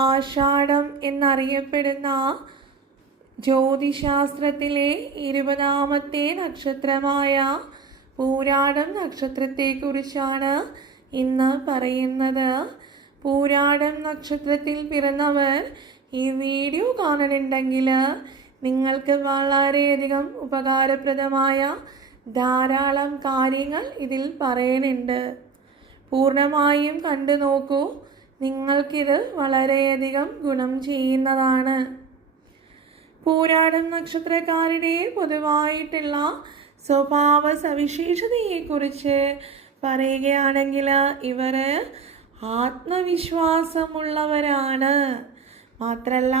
ആഷാഢം എന്നറിയപ്പെടുന്ന ജ്യോതിശാസ്ത്രത്തിലെ 20ാമത്തെ നക്ഷത്രമായ പൂരാടം നക്ഷത്രത്തെക്കുറിച്ചാണ് ഇന്ന് പറയുന്നത്. പൂരാടം നക്ഷത്രത്തിൽ പിറന്നവർ ഈ വീഡിയോ കാണുന്നുണ്ടെങ്കിൽ നിങ്ങൾക്ക് വളരെയധികം ഉപകാരപ്രദമായ ധാരാളം കാര്യങ്ങൾ ഇതിൽ പറയുന്നുണ്ട്. പൂർണ്ണമായും കണ്ടു നോക്കൂ, നിങ്ങൾക്കിത് വളരെയധികം ഗുണം ചെയ്യുന്നതാണ്. പൂരാടം നക്ഷത്രക്കാരുടെ പൊതുവായിട്ടുള്ള സ്വഭാവ സവിശേഷതയെക്കുറിച്ച് പറയുകയാണെങ്കിൽ ഇവർ ആത്മവിശ്വാസമുള്ളവരാണ്. മാത്രമല്ല,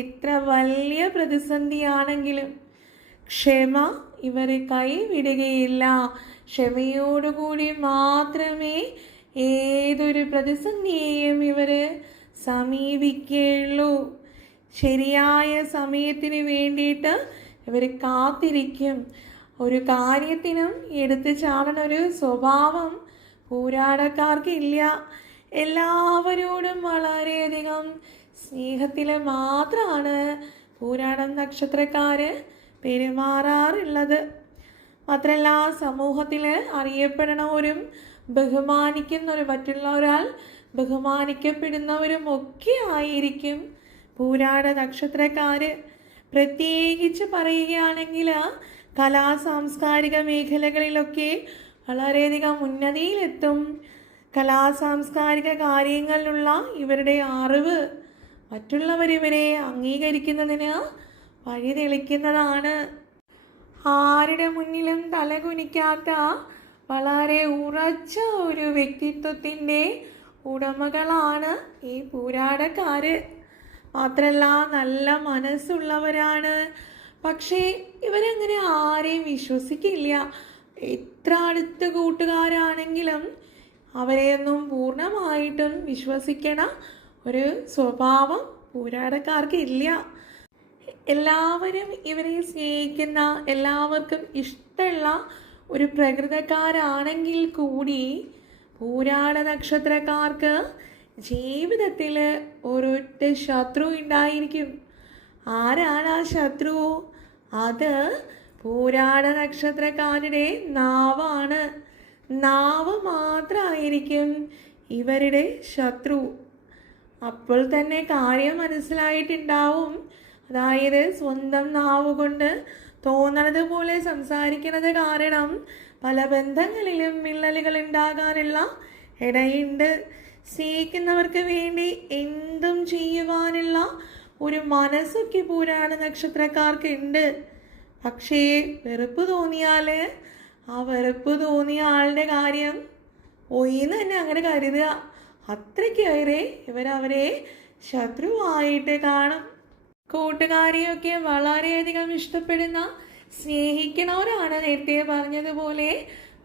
എത്ര വലിയ പ്രതിസന്ധിയാണെങ്കിലും ക്ഷമ ഇവർ കൈവിടുകയില്ല. ക്ഷമയോടുകൂടി മാത്രമേ ഏതൊരു പ്രതിസന്ധിയെയും ഇവർ സമീപിക്കുകയുള്ളൂ. ശരിയായ സമയത്തിന് വേണ്ടിയിട്ട് ഇവർ കാത്തിരിക്കും. ഒരു കാര്യത്തിനും എടുത്തു ചാടുന്ന ഒരു സ്വഭാവം പൂരാടക്കാർക്ക് ഇല്ല. എല്ലാവരോടും വളരെയധികം സ്നേഹത്തിൽ മാത്രമാണ് പൂരാടം നക്ഷത്രക്കാർ പെരുമാറാറുള്ളത്. മാത്രമല്ല, സമൂഹത്തിൽ അറിയപ്പെടണവരും ബഹുമാനിക്കുന്നവരും മറ്റുള്ള ഒരാൾ ബഹുമാനിക്കപ്പെടുന്നവരും ഒക്കെ ആയിരിക്കും പൂരാട നക്ഷത്രക്കാർ. പ്രത്യേകിച്ച് പറയുകയാണെങ്കിൽ കലാ സാംസ്കാരിക മേഖലകളിലൊക്കെ വളരെയധികം ഉന്നതിയിലെത്തും. കലാ സാംസ്കാരിക കാര്യങ്ങളിലുള്ള ഇവരുടെ അറിവ് മറ്റുള്ളവരിവരെ അംഗീകരിക്കുന്നതിന് വഴി തെളിക്കുന്നതാണ്. ആരുടെ മുന്നിലും തലകുനിക്കാത്ത വളരെ ഉറച്ച ഒരു വ്യക്തിത്വത്തിൻ്റെ ഉടമകളാണ് ഈ പൂരാടക്കാർ. മാത്രമല്ല, നല്ല മനസ്സുള്ളവരാണ്. പക്ഷേ ഇവരങ്ങനെ ആരെയും വിശ്വസിക്കില്ല. എത്ര അടുത്ത കൂട്ടുകാരാണെങ്കിലും അവരെയൊന്നും പൂർണ്ണമായിട്ടും വിശ്വസിക്കണ ഒരു സ്വഭാവം പൂരാടക്കാർക്ക് ഇല്ല. എല്ലാവരും ഇവരെ സ്നേഹിക്കുന്ന, എല്ലാവർക്കും ഇഷ്ടമുള്ള ഒരു പ്രകൃതക്കാരാണെങ്കിൽ കൂടി പൂരാട നക്ഷത്രക്കാർക്ക് ജീവിതത്തിൽ ഒരൊറ്റ ശത്രു ഉണ്ടായിരിക്കും. ആരാണ് ആ ശത്രു? അത് പൂരാട നക്ഷത്രക്കാരുടെ നാവാണ്. നാവ് മാത്രമായിരിക്കും ഇവരുടെ ശത്രു. അപ്പോൾ തന്നെ കാര്യം മനസ്സിലായിട്ടുണ്ടാവും. അതായത് സ്വന്തം നാവ് കൊണ്ട് തോന്നണത് പോലെ സംസാരിക്കുന്നത് കാരണം പല ബന്ധങ്ങളിലും വിള്ളലുകൾ ഉണ്ടാകാനുള്ള ഇടയുണ്ട്. സ്നേഹിക്കുന്നവർക്ക് വേണ്ടി എന്തും ചെയ്യുവാനുള്ള ഒരു മനസ്സൊക്കെ പൂരാട നക്ഷത്രക്കാർക്ക് ഉണ്ട്. പക്ഷേ വെറുപ്പ് തോന്നിയാൽ ആ വെറുപ്പ് തോന്നിയ ആളുടെ കാര്യം ഒയിന്ന് തന്നെ അങ്ങനെ കരുതുക. അത്രയ്ക്കേറെ ഇവരവരെ ശത്രുവായിട്ട് കാണും. കൂട്ടുകാരെയൊക്കെ വളരെയധികം ഇഷ്ടപ്പെടുന്ന, സ്നേഹിക്കണവരാണ് നേരത്തെ പറഞ്ഞതുപോലെ.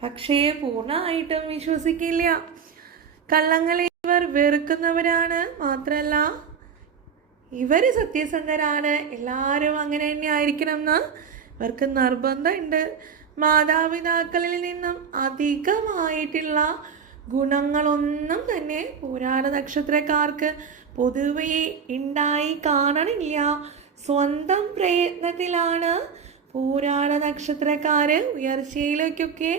പക്ഷേ പൂർണ്ണമായിട്ടും വിശ്വസിക്കില്ല. കള്ളങ്ങളെ ഇവർ വെറുക്കുന്നവരാണ്. മാത്രമല്ല, ഇവർ സത്യസന്ധരാണ്. എല്ലാവരും അങ്ങനെ തന്നെ ആയിരിക്കണം എന്ന് ഇവർക്ക് നിർബന്ധമുണ്ട്. മാതാപിതാക്കളിൽ നിന്നും അധികമായിട്ടുള്ള ഗുണങ്ങളൊന്നും തന്നെ പൂരാട നക്ഷത്രക്കാർക്ക് പൊതുവെ ഉണ്ടായി കാണണില്ല. സ്വന്തം പ്രയത്നത്തിലാണ് പൂരാട നക്ഷത്രക്കാർ ഉയർച്ചയിലേക്കൊക്കെ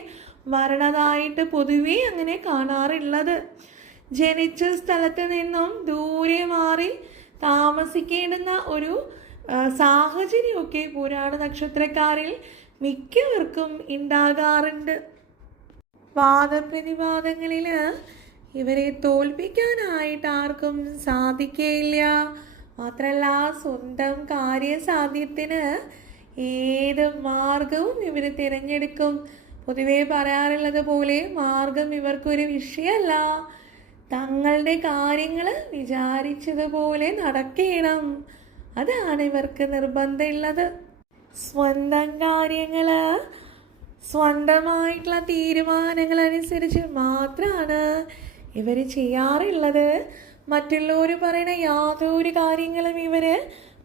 വരണതായിട്ട് പൊതുവെ അങ്ങനെ കാണാറുള്ളത്. ജനിച്ച സ്ഥലത്ത് നിന്നും ദൂരെ മാറി താമസിക്കേണ്ടുന്ന ഒരു സാഹചര്യമൊക്കെ പൂരാട നക്ഷത്രക്കാരിൽ മിക്കവർക്കും ഉണ്ടാകാറുണ്ട്. വാദപ്രതിവാദങ്ങളിൽ ഇവരെ തോൽപ്പിക്കാനായിട്ട് ആർക്കും സാധിക്കുകയില്ല. മാത്രമല്ല, സ്വന്തം കാര്യസാധ്യത്തിന് ഏത് മാർഗവും ഇവർ തിരഞ്ഞെടുക്കും. പൊതുവെ പറയാറുള്ളത് പോലെ മാർഗം ഇവർക്കൊരു വിഷയമല്ല. തങ്ങളുടെ കാര്യങ്ങൾ വിചാരിച്ചതുപോലെ നടക്കണം, അതാണ് ഇവർക്ക് നിർബന്ധമുള്ളത്. സ്വന്തം കാര്യങ്ങൾ, സ്വന്തമായിട്ടുള്ള തീരുമാനങ്ങൾ അനുസരിച്ച് മാത്രമാണ് ഇവർ ചെയ്യാറുള്ളത്. മറ്റുള്ളവർ പറയുന്ന യാതൊരു കാര്യങ്ങളും ഇവർ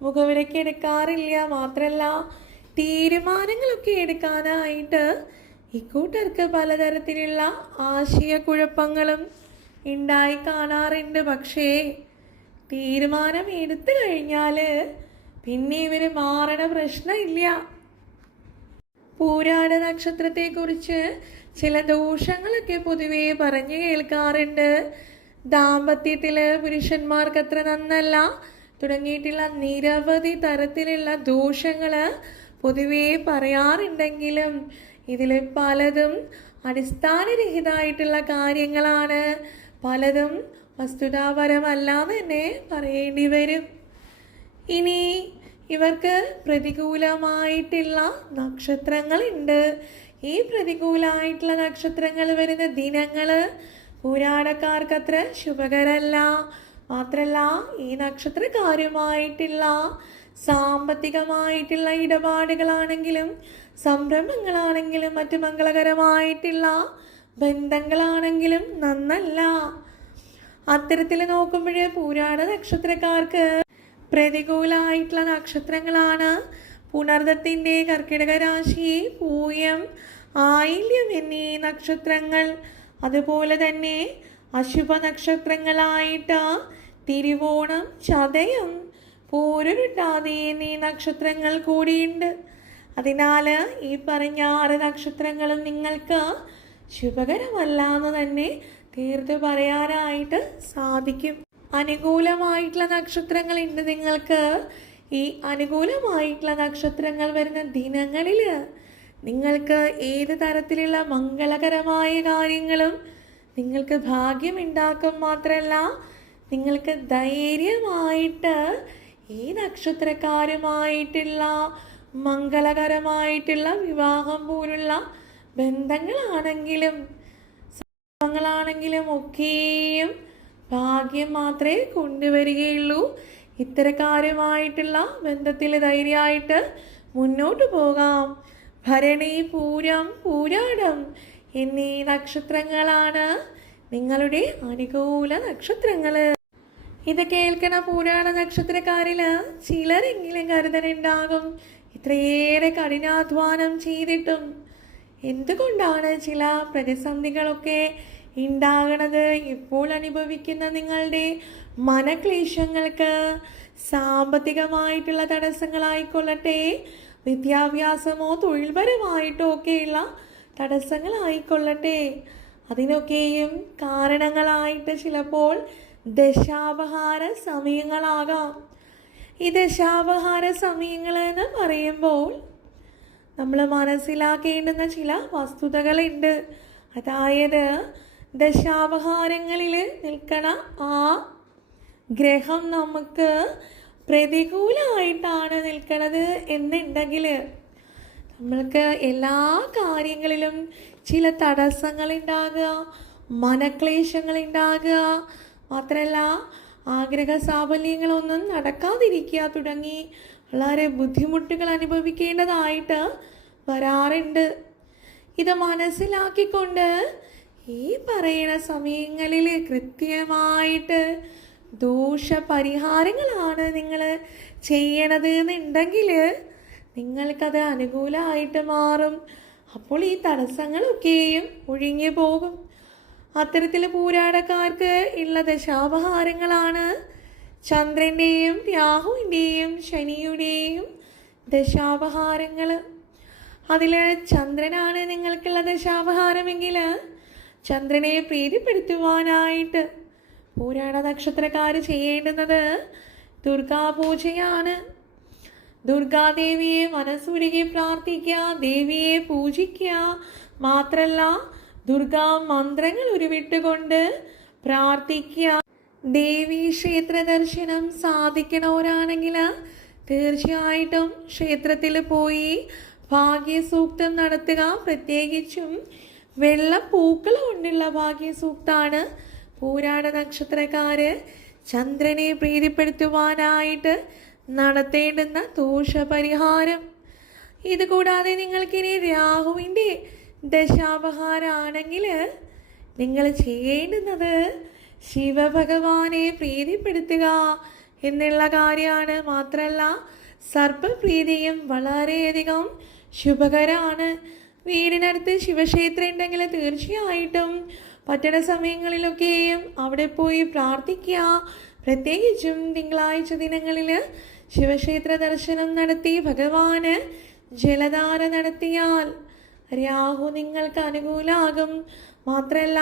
മുഖവിലയ്ക്ക് എടുക്കാറില്ല. മാത്രമല്ല, തീരുമാനങ്ങളൊക്കെ എടുക്കാനായിട്ട് ഇക്കൂട്ടർക്ക് പലതരത്തിലുള്ള ആശയക്കുഴപ്പങ്ങളും ഉണ്ടായി കാണാറുണ്ട്. പക്ഷേ തീരുമാനം എടുത്തു കഴിഞ്ഞാൽ പിന്നെ ഇവർ മാറണ പ്രശ്നമില്ല. പൂരാട നക്ഷത്രത്തെക്കുറിച്ച് ചില ദോഷങ്ങളൊക്കെ പൊതുവേ പറഞ്ഞു കേൾക്കാറുണ്ട്. ദാമ്പത്യത്തിൽ പുരുഷന്മാർക്ക് അത്ര നന്നല്ല തുടങ്ങിയിട്ടുള്ള നിരവധി തരത്തിലുള്ള ദോഷങ്ങൾ പൊതുവേ പറയാറുണ്ടെങ്കിലും ഇതിൽ പലതും അടിസ്ഥാനരഹിതമായിട്ടുള്ള കാര്യങ്ങളാണ്. പലതും വസ്തുതാപരമല്ലാന്ന് തന്നെ പറയേണ്ടി വരും. ഇനി ഇവർക്ക് പ്രതികൂലമായിട്ടുള്ള നക്ഷത്രങ്ങളുണ്ട്. ഈ പ്രതികൂലമായിട്ടുള്ള നക്ഷത്രങ്ങൾ വരുന്ന ദിനങ്ങൾ പുരാണക്കാർക്കത്ര ശുഭകരല്ല. മാത്രമല്ല ഈ നക്ഷത്രക്കാരുമായിട്ടുള്ള സാമ്പത്തികമായിട്ടുള്ള ഇടപാടുകളാണെങ്കിലും സംരംഭങ്ങളാണെങ്കിലും മറ്റു മംഗളകരമായിട്ടുള്ള ബന്ധങ്ങളാണെങ്കിലും നന്നല്ല. അത്തരത്തിൽ നോക്കുമ്പോൾ പൂരാട നക്ഷത്രക്കാർക്ക് പ്രതികൂലമായിട്ടുള്ള നക്ഷത്രങ്ങളാണ് പുണർദത്തിൻ്റെ കർക്കിടക രാശി, പൂയം, ആയില്യം എന്നീ നക്ഷത്രങ്ങൾ. അതുപോലെ തന്നെ അശുഭ നക്ഷത്രങ്ങളായിട്ട് തിരുവോണം, ചതയം, പൂരുരുട്ടാതി എന്നീ നക്ഷത്രങ്ങൾ കൂടിയുണ്ട്. അതിനാൽ ഈ പറഞ്ഞ 6 നക്ഷത്രങ്ങളും നിങ്ങൾക്ക് ശുഭകരമല്ല എന്ന് തന്നെ തീർത്ത് പറയാനായിട്ട് സാധിക്കും. അനുകൂലമായിട്ടുള്ള നക്ഷത്രങ്ങളുണ്ട് നിങ്ങൾക്ക്. ഈ അനുകൂലമായിട്ടുള്ള നക്ഷത്രങ്ങൾ വരുന്ന ദിനങ്ങളിൽ നിങ്ങൾക്ക് ഏത് തരത്തിലുള്ള മംഗളകരമായ കാര്യങ്ങളും നിങ്ങൾക്ക് ഭാഗ്യമുണ്ടാക്കും. മാത്രമല്ല നിങ്ങൾക്ക് ധൈര്യമായിട്ട് ഈ നക്ഷത്രക്കാരുമായിട്ടുള്ള മംഗളകരമായിട്ടുള്ള വിവാഹം പോലുള്ള ബന്ധങ്ങളാണെങ്കിലും സംഭവങ്ങളാണെങ്കിലും ഒക്കെയും ഭാഗ്യം മാത്രമേ കൊണ്ടുവരികയുള്ളൂ. ഇത്തരക്കാരുമായിട്ടുള്ള ബന്ധത്തിൽ ധൈര്യമായിട്ട് മുന്നോട്ട് പോകാം. ഭരണി, പൂരം, പൂരാടം എന്നീ നക്ഷത്രങ്ങളാണ് നിങ്ങളുടെ അനുകൂല നക്ഷത്രങ്ങൾ. ഇത് കേൾക്കണ പൂരാട നക്ഷത്രക്കാരിൽ ചിലരെങ്കിലും കരുതലുണ്ടാകും. ഇത്രയേറെ കഠിനാധ്വാനം ചെയ്തിട്ടും എന്തുകൊണ്ടാണ് ചില പ്രതിസന്ധികളൊക്കെ ഉണ്ടാകണത്? ഇപ്പോൾ അനുഭവിക്കുന്ന നിങ്ങളുടെ മനക്ലേശങ്ങൾക്ക് സാമ്പത്തികമായിട്ടുള്ള തടസ്സങ്ങളായിക്കൊള്ളട്ടെ, വിദ്യാഭ്യാസമോ തൊഴിൽപരമായിട്ടോ ഒക്കെയുള്ള തടസ്സങ്ങളായിക്കൊള്ളട്ടെ, അതിനൊക്കെയും കാരണങ്ങളായിട്ട് ചിലപ്പോൾ ദശാപഹാര സമയങ്ങളാകാം. ഈ ദശാപഹാര സമയങ്ങൾ എന്ന് പറയുമ്പോൾ നമ്മൾ മനസ്സിലാക്കേണ്ടുന്ന ചില വസ്തുതകളുണ്ട്. അതായത് ദശാപഹാരങ്ങളിൽ നിൽക്കണ ആ ഗ്രഹം നമുക്ക് പ്രതികൂലമായിട്ടാണ് നിൽക്കുന്നത് എന്നുണ്ടെങ്കിൽ നമ്മൾക്ക് എല്ലാ കാര്യങ്ങളിലും ചില തടസ്സങ്ങളുണ്ടാകുക, മനക്ലേശങ്ങളുണ്ടാകുക, മാത്രമല്ല ആഗ്രഹ സാഫല്യങ്ങളൊന്നും നടക്കാതിരിക്കുക തുടങ്ങി വളരെ ബുദ്ധിമുട്ടുകൾ അനുഭവിക്കേണ്ടതായിട്ട് വരാറുണ്ട്. ഇത് മനസ്സിലാക്കിക്കൊണ്ട് ഈ പറയുന്ന സമയങ്ങളിൽ കൃത്യമായിട്ട് ദോഷപരിഹാരങ്ങളാണ് നിങ്ങൾ ചെയ്യണത് എന്നുണ്ടെങ്കിൽ നിങ്ങൾക്കത് അനുകൂലമായിട്ട് മാറും. അപ്പോൾ ഈ തടസ്സങ്ങളൊക്കെയും ഒഴിഞ്ഞു പോകും. അത്തരത്തിൽ പൂരാടക്കാർക്ക് ഉള്ള ദശാപഹാരങ്ങളാണ് ചന്ദ്രൻ്റെയും രാഹുവിൻ്റെയും ശനിയുടെയും ദശാപഹാരങ്ങൾ. അതിൽ ചന്ദ്രനാണ് നിങ്ങൾക്കുള്ള ദശാപഹാരമെങ്കിൽ ചന്ദ്രനെ പ്രീതിപ്പെടുത്തുവാനായിട്ട് പൂരാട നക്ഷത്രക്കാർ ചെയ്യേണ്ടുന്നത് ദുർഗാപൂജയാണ്. ദുർഗാദേവിയെ മനസ്സുരുകി പ്രാർത്ഥിക്കുക, ദേവിയെ പൂജിക്കുക. മാത്രമല്ല ദുർഗാ മന്ത്രങ്ങൾ ഉരുവിട്ടുകൊണ്ട് പ്രാർത്ഥിക്കുക. ദേവീ ക്ഷേത്ര ദർശനം സാധിക്കണവരാണെങ്കിൽ തീർച്ചയായിട്ടും ക്ഷേത്രത്തിൽ പോയി ഭാഗ്യസൂക്തം നടത്തുക. പ്രത്യേകിച്ചും വെള്ളപ്പൂക്കൾ കൊണ്ടുള്ള ഭാഗ്യസൂക്താണ് പൂരാട നക്ഷത്രക്കാര് ചന്ദ്രനെ പ്രീതിപ്പെടുത്തുവാനായിട്ട് നടത്തേണ്ടുന്ന ദോഷപരിഹാരം. ഇതുകൂടാതെ നിങ്ങൾക്കിനി രാഹുവിൻ്റെ ദശാപഹാരമാണെങ്കിൽ നിങ്ങൾ ചെയ്യേണ്ടുന്നത് ശിവഭഗവാനെ പ്രീതിപ്പെടുത്തുക എന്നുള്ള കാര്യമാണ്. മാത്രമല്ല സർപ്പപ്രീതിയും വളരെയധികം ശുഭകരമാണ്. വീടിനടുത്ത് ശിവക്ഷേത്രം ഉണ്ടെങ്കിൽ തീർച്ചയായിട്ടും പറ്റണ സമയങ്ങളിലൊക്കെയും അവിടെ പോയി പ്രാർത്ഥിക്കുക, പ്രത്യേകിച്ചും തിങ്കളാഴ്ച ദിനങ്ങളിൽ ശിവക്ഷേത്ര ദർശനം നടത്തി ഭഗവാന് ജലധാര നടത്തിയാൽ രാഹു നിങ്ങൾക്ക് അനുകൂലാകും. മാത്രമല്ല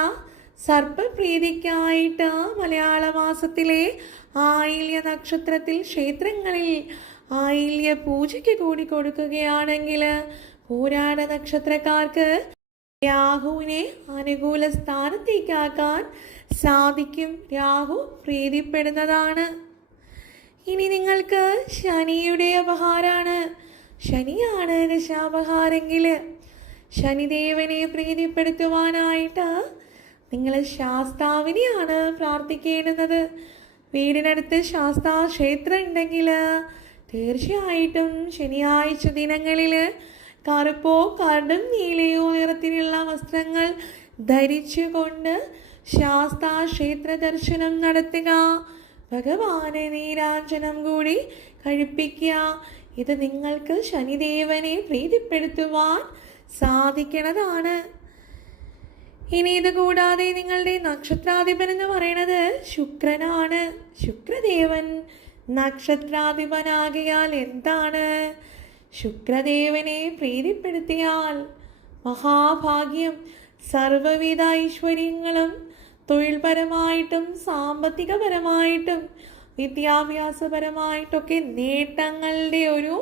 സർപ്പപ്രീതിക്കായിട്ട് മലയാള മാസത്തിലെ ആയില്യ നക്ഷത്രത്തിൽ ക്ഷേത്രങ്ങളിൽ ആയില്യ പൂജയ്ക്ക് കൂടി കൊടുക്കുകയാണെങ്കിൽ പൂരാട നക്ഷത്രക്കാർക്ക് രാഹുവിനെ അനുകൂല സ്ഥാനത്തേക്കാക്കാൻ സാധിക്കും. രാഹു പ്രീതിപ്പെടുന്നതാണ്. ഇനി നിങ്ങൾക്ക് ശനിയുടെ അപഹാരമാണ്. ശനിയാണ് ദശാപഹാരെങ്കിൽ ശനിദേവനെ പ്രീതിപ്പെടുത്തുവാനായിട്ട് നിങ്ങൾ ശാസ്താവിനെയാണ് പ്രാർത്ഥിക്കേണ്ടുന്നത്. വീടിനടുത്ത് ശാസ്താ ക്ഷേത്രം ഉണ്ടെങ്കിൽ തീർച്ചയായിട്ടും ശനിയാഴ്ച ദിനങ്ങളിൽ കറുപ്പോ കടും നീലയോ നിറത്തിലുള്ള വസ്ത്രങ്ങൾ ധരിച്ചുകൊണ്ട് ശാസ്താ ക്ഷേത്ര ദർശനം നടത്തുക. ഭഗവാനെ നീരാഞ്ജനം കൂടി കഴിപ്പിക്കുക. ഇത് നിങ്ങൾക്ക് ശനിദേവനെ പ്രീതിപ്പെടുത്തുവാൻ സാധിക്കുന്നതാണ്. ഇനി ഇത് കൂടാതെ നിങ്ങളുടെ നക്ഷത്രാധിപൻ എന്ന് പറയുന്നത് ശുക്രനാണ്. ശുക്രദേവൻ നക്ഷത്രാധിപനാകിയാൽ എന്താണ്? ശുക്രദേവനെ പ്രീതിപ്പെടുത്തിയാൽ മഹാഭാഗ്യം, സർവവിധ ഐശ്വര്യങ്ങളും തൊഴിൽപരമായിട്ടും സാമ്പത്തികപരമായിട്ടും വിദ്യാഭ്യാസപരമായിട്ടൊക്കെ നേട്ടങ്ങളുടെ ഒരു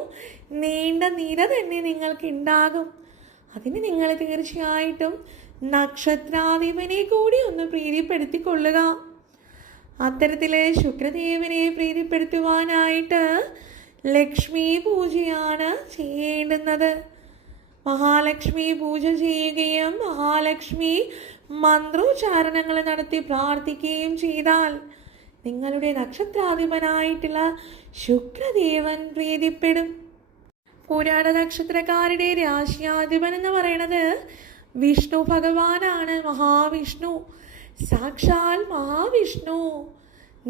നീണ്ട നിര തന്നെ നിങ്ങൾക്ക് ഉണ്ടാകും. അതിന് നിങ്ങൾ തീർച്ചയായിട്ടും നക്ഷത്രാധിപനെ കൂടി ഒന്ന് പ്രീതിപ്പെടുത്തിക്കൊള്ളുക. അത്തരത്തിൽ ശുക്രദേവനെ പ്രീതിപ്പെടുത്തുവാനായിട്ട് ലക്ഷ്മി പൂജയാണ് ചെയ്യേണ്ടുന്നത്. മഹാലക്ഷ്മി പൂജ ചെയ്യുകയും മഹാലക്ഷ്മി മന്ത്രോച്ചാരണങ്ങൾ നടത്തി പ്രാർത്ഥിക്കുകയും ചെയ്താൽ നിങ്ങളുടെ നക്ഷത്രാധിപനായിട്ടുള്ള ശുക്രദേവൻ പ്രീതിപ്പെടും. പുരാണ നക്ഷത്രക്കാരുടെ രാശിയാധിപൻ എന്ന് പറയുന്നത് വിഷ്ണു ഭഗവാനാണ്. മഹാവിഷ്ണു, സാക്ഷാൽ മഹാവിഷ്ണു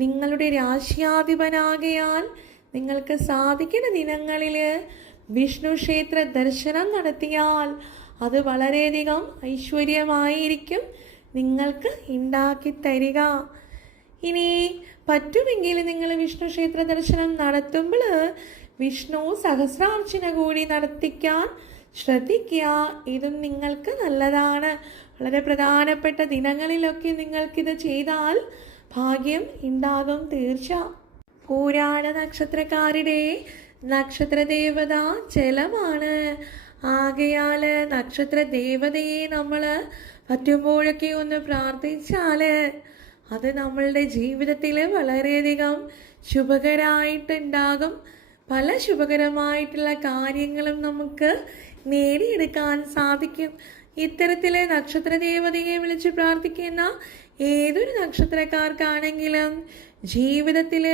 നിങ്ങളുടെ രാശിയാധിപനാകയാൽ നിങ്ങൾക്ക് സാധിക്കുന്ന ദിനങ്ങളിൽ വിഷ്ണു ക്ഷേത്ര ദർശനം നടത്തിയാൽ അത് വളരെയധികം ഐശ്വര്യമായിരിക്കും നിങ്ങൾക്ക് ഉണ്ടാക്കി തരിക. ഇനി പറ്റുമെങ്കിൽ നിങ്ങൾ വിഷ്ണു ക്ഷേത്ര ദർശനം നടത്തുമ്പോൾ വിഷ്ണു സഹസ്രാർച്ചന കൂടി നടത്തിക്കാൻ ശ്രദ്ധിക്കുക. ഇതും നിങ്ങൾക്ക് നല്ലതാണ്. വളരെ പ്രധാനപ്പെട്ട ദിനങ്ങളിലൊക്കെ നിങ്ങൾക്കിത് ചെയ്താൽ ഭാഗ്യം ഉണ്ടാകും തീർച്ച. പൂരാട നക്ഷത്രക്കാരുടെ നക്ഷത്രദേവത ജലമാണ്. ആകയാൽ നക്ഷത്രദേവതയെ നമ്മൾ പറ്റുമ്പോഴൊക്കെ ഒന്ന് പ്രാർത്ഥിച്ചാൽ അത് നമ്മളുടെ ജീവിതത്തിൽ വളരെയധികം ശുഭകരമായിട്ടുണ്ടാകും. പല ശുഭകരമായിട്ടുള്ള കാര്യങ്ങളും നമുക്ക് നേടിയെടുക്കാൻ സാധിക്കും. ഇത്തരത്തിൽ നക്ഷത്രദേവതയെ വിളിച്ച് പ്രാർത്ഥിക്കുന്ന ഏതൊരു നക്ഷത്രക്കാർക്കാണെങ്കിലും ജീവിതത്തിൽ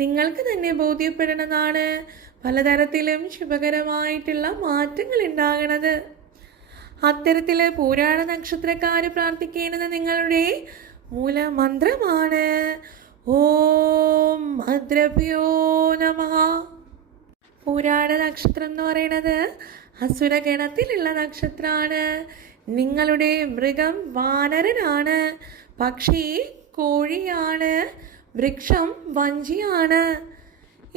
നിങ്ങൾക്ക് തന്നെ ബോധ്യപ്പെടണമെന്നാണ് പലതരത്തിലും ശുഭകരമായിട്ടുള്ള മാറ്റങ്ങൾ ഉണ്ടാകണത്. അത്തരത്തിൽ പൂരാട നക്ഷത്രക്കാർ പ്രാർത്ഥിക്കേണ്ടത് നിങ്ങളുടെ മൂലമന്ത്രമാണ് ഓം ഭദ്രഭ്യോ നമഃ. പൂരാട നക്ഷത്രം എന്ന് പറയുന്നത് അസുരഗണത്തിലുള്ള നക്ഷത്രമാണ്. നിങ്ങളുടെ മൃഗം വാനരനാണ്, പക്ഷി കോഴിയാണ്, വൃക്ഷം വഞ്ചിയാണ്.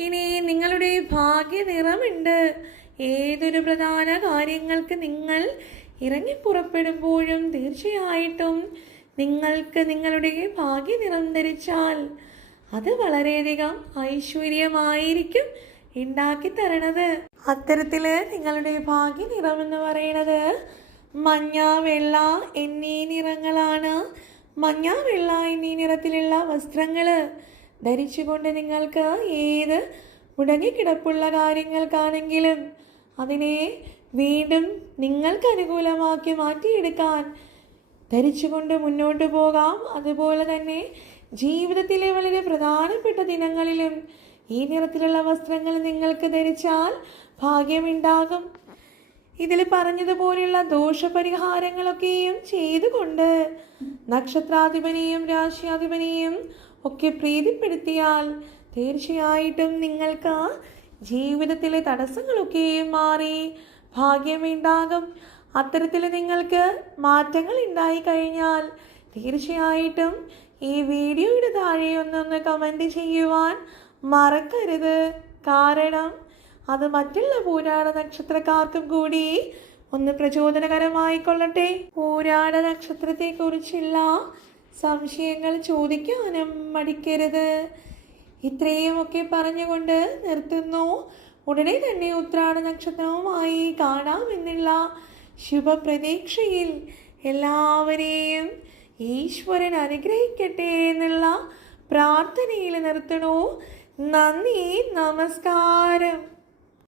ഇനി നിങ്ങളുടെ ഭാഗ്യ നിറമുണ്ട്. ഏതൊരു പ്രധാന കാര്യങ്ങൾക്ക് നിങ്ങൾ ഇറങ്ങി പുറപ്പെടുമ്പോഴും തീർച്ചയായിട്ടും നിങ്ങൾക്ക് നിങ്ങളുടെ ഭാഗ്യ നിറം ധരിച്ചാൽ അത് വളരെയധികം ഐശ്വര്യമായിരിക്കും ഉണ്ടാക്കി തരണത്. അത്തരത്തിൽ നിങ്ങളുടെ ഭാഗ്യ നിറം എന്ന് പറയുന്നത് മഞ്ഞ, വെള്ള എന്നീ നിറങ്ങളാണ്. മഞ്ഞ, വെള്ള എന്നീ നിറത്തിലുള്ള വസ്ത്രങ്ങൾ ധരിച്ചുകൊണ്ട് നിങ്ങൾക്ക് ഏത് മുടങ്ങിക്കിടപ്പുള്ള കാര്യങ്ങൾക്കാണെങ്കിലും അതിനെ വീണ്ടും നിങ്ങൾക്ക് അനുകൂലമാക്കി മാറ്റിയെടുക്കാൻ ധരിച്ചുകൊണ്ട് മുന്നോട്ട് പോകാം. അതുപോലെ തന്നെ ജീവിതത്തിലെ വളരെ പ്രധാനപ്പെട്ട ദിനങ്ങളിലും ഈ നിറത്തിലുള്ള വസ്ത്രങ്ങൾ നിങ്ങൾക്ക് ധരിച്ചാൽ ഭാഗ്യമുണ്ടാകും. ഇതിൽ പറഞ്ഞതുപോലെയുള്ള ദോഷപരിഹാരങ്ങളൊക്കെയും ചെയ്തുകൊണ്ട് നക്ഷത്രാധിപനെയും രാശിയാധിപനെയും ഒക്കെ പ്രീതിപ്പെടുത്തിയാൽ തീർച്ചയായിട്ടും നിങ്ങൾക്ക് ജീവിതത്തിലെ തടസ്സങ്ങളൊക്കെയും മാറി ഭാഗ്യമുണ്ടാകും. അത്തരത്തിൽ നിങ്ങൾക്ക് മാറ്റങ്ങൾ ഉണ്ടായി കഴിഞ്ഞാൽ തീർച്ചയായിട്ടും ഈ വീഡിയോയുടെ താഴെ ഒന്നൊന്ന് കമൻറ്റ് ചെയ്യുവാൻ മറക്കരുത്. കാരണം അത് മറ്റുള്ള പൂരാട നക്ഷത്രക്കാർക്കും കൂടി ഒന്ന് പ്രചോദനകരമായിക്കൊള്ളട്ടെ. പൂരാട നക്ഷത്രത്തെക്കുറിച്ചുള്ള സംശയങ്ങൾ ചോദിക്കാനും മടിക്കരുത്. ഇത്രയുമൊക്കെ പറഞ്ഞുകൊണ്ട് നിർത്തുന്നു. ഉടനെ തന്നെ ഉത്രാട നക്ഷത്രവുമായി കാണാമെന്നുള്ള ശുഭപ്രതീക്ഷയിൽ എല്ലാവരെയും ഈശ്വരൻ അനുഗ്രഹിക്കട്ടെ എന്നുള്ള പ്രാർത്ഥനയിൽ നിർത്തണു. നന്ദി, നമസ്കാരം.